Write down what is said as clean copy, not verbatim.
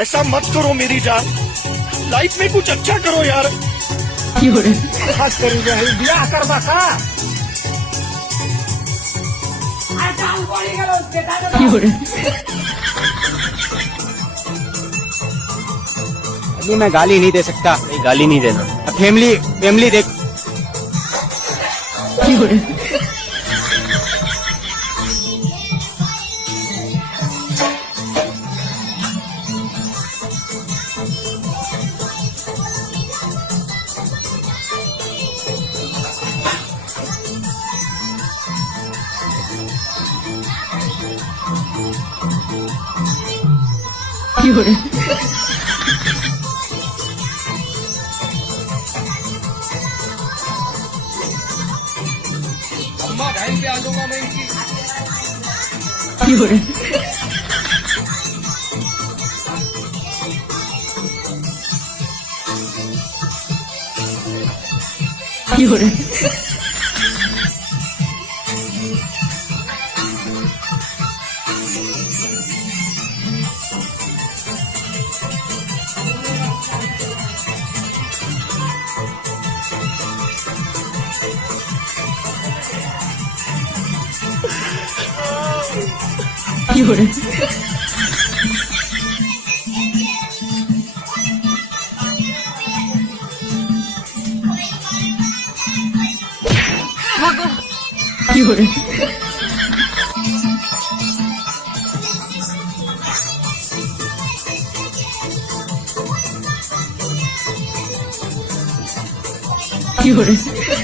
ऐसा मत करो मेरी जान, लाइफ में कुछ अच्छा करो यार। खास करी जाए बियाह करबा का अभी मैं गाली नहीं दे सकता। नहीं, गाली नहीं देना। फैमिली फैमिली देख। अम्मा टाइम पे आ जाऊंगा मैं इनकी। Fiore.